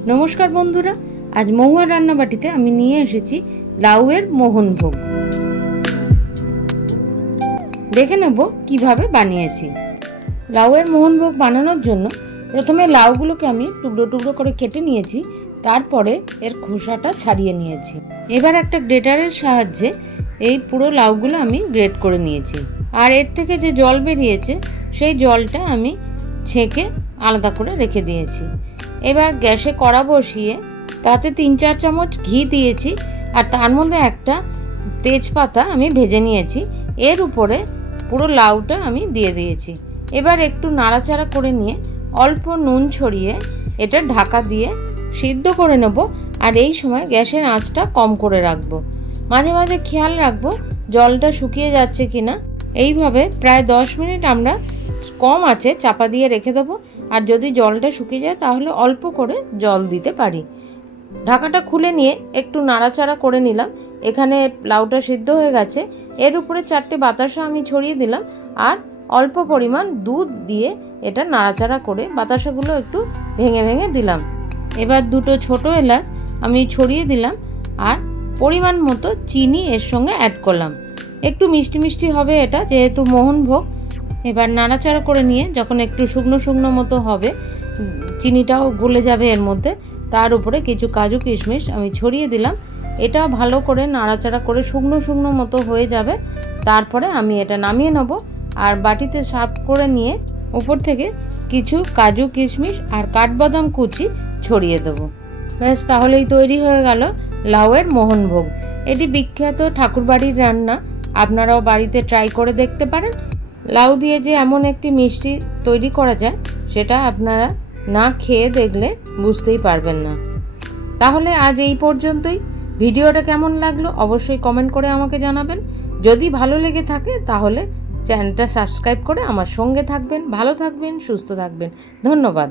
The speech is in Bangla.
नमस्कार बंधुरा, आज महुआ रान्नाबाटीते आमी निये एसेछि लाउएर मोहनभोग। देखे नेब किभाबे बानिয়েছি। लाउएर मोहनभोग बानानोर जोन्नो प्रथमे लाउगुलोके आमी टुकरो टुकरो करे केटे निয়েছি, तारपरे एर खोसाटा छाड़िয়ে নিয়েছি। এবার একটা গ্রেটারের সাহায্যে এই পুরো লাউগুলো আমি গ্রেট করে নিয়েছি। আর এর থেকে যে জল বেরিয়েছে সেই জলটা আমি ছেঁকে আলাদা করে রেখে দিয়েছি। এবার গ্যাসে কড়া বসিয়ে তাতে 3-4 চামচ ঘি দিয়েছি আর তার মধ্যে একটা তেজপাতা আমি ভেজে নিয়েছি। এর উপরে পুরো লাউটা আমি দিয়ে দিয়েছি। এবার একটু নাড়াচাড়া করে নিয়ে অল্প নুন ছড়িয়ে এটা ঢাকা দিয়ে সিদ্ধ করে নেব। আর এই সময় গ্যাসের আঁচটা কম করে রাখবো। মাঝে মাঝে খেয়াল রাখবো জলটা শুকিয়ে যাচ্ছে কিনা। এইভাবে প্রায় 10 মিনিট আমরা কম আছে চাপা দিয়ে রেখে দেবো। আর যদি জলটা শুকিয়ে যায় তাহলে অল্প করে জল দিতে পারি। ঢাকাটা খুলে নিয়ে একটু নাড়াচাড়া করে নিলাম। এখানে লাউটা সিদ্ধ হয়ে গেছে। এর উপরে 4টে বাতাসা আমি ছড়িয়ে দিলাম আর অল্প পরিমাণ দুধ দিয়ে এটা নাড়াচাড়া করে বাতাসাগুলো একটু ভেঙে ভেঙে দিলাম। এবার 2টো ছোট এলাচ আমি ছড়িয়ে দিলাম আর পরিমাণ মতো চিনি এর সঙ্গে অ্যাড করলাম। একটু মিষ্টি মিষ্টি হবে এটা, যেহেতু মোহনভোগ। এবার নাড়াচাড়া করে নিয়ে যখন একটু শুকনো শুকনো মতো হবে, চিনিটাও গলে যাবে এর মধ্যে, তার উপরে কিছু কাজু কিশমিশ আমি ছড়িয়ে দিলাম। এটা ভালো করে নাড়াচাড়া করে শুকনো শুকনো মতো হয়ে যাবে। তারপরে আমি এটা নামিয়ে নেব আর বাটিতে সার্ভ করে নিয়ে উপর থেকে কিছু কাজু কিশমিশ আর কাঠবাদাম কুচি ছড়িয়ে দেবো। ব্যাস, তাহলেই তৈরি হয়ে গেল লাউয়ের মোহনভোগ। এটি বিখ্যাত ঠাকুরবাড়ির রান্না। আপনারাও বাড়িতে ট্রাই করে দেখতে পারেন। লাউ দিয়ে যে এমন একটি মিষ্টি তৈরি করা যায় সেটা আপনারা না খেয়ে দেখলে বুঝতেই পারবেন না। তাহলে আজ এই পর্যন্তই। ভিডিওটা কেমন লাগলো অবশ্যই কমেন্ট করে আমাকে জানাবেন। যদি ভালো লেগে থাকে তাহলে চ্যানেলটা সাবস্ক্রাইব করে আমার সঙ্গে থাকবেন। ভালো থাকবেন, সুস্থ থাকবেন। ধন্যবাদ।